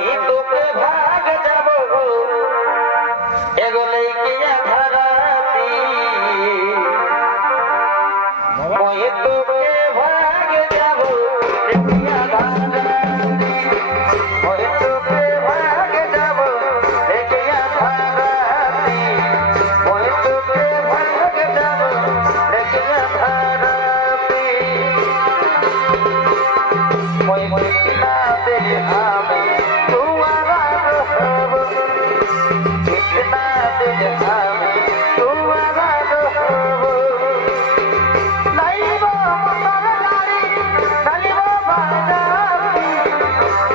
Hindu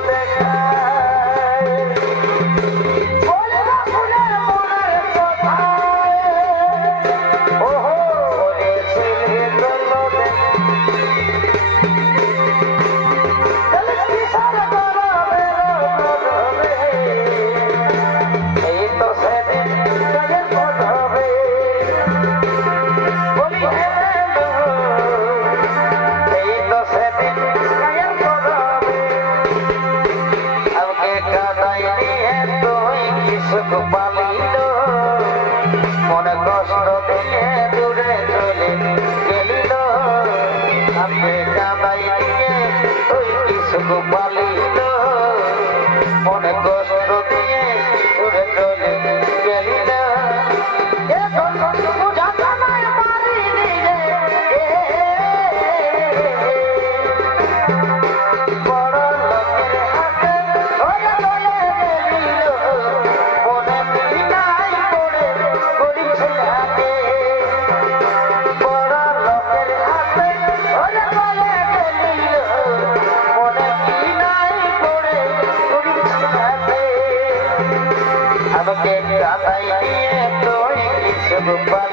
Rebecca. শুধু পালিত মনে কষ্ট দিয়ে ঘুরে everybody.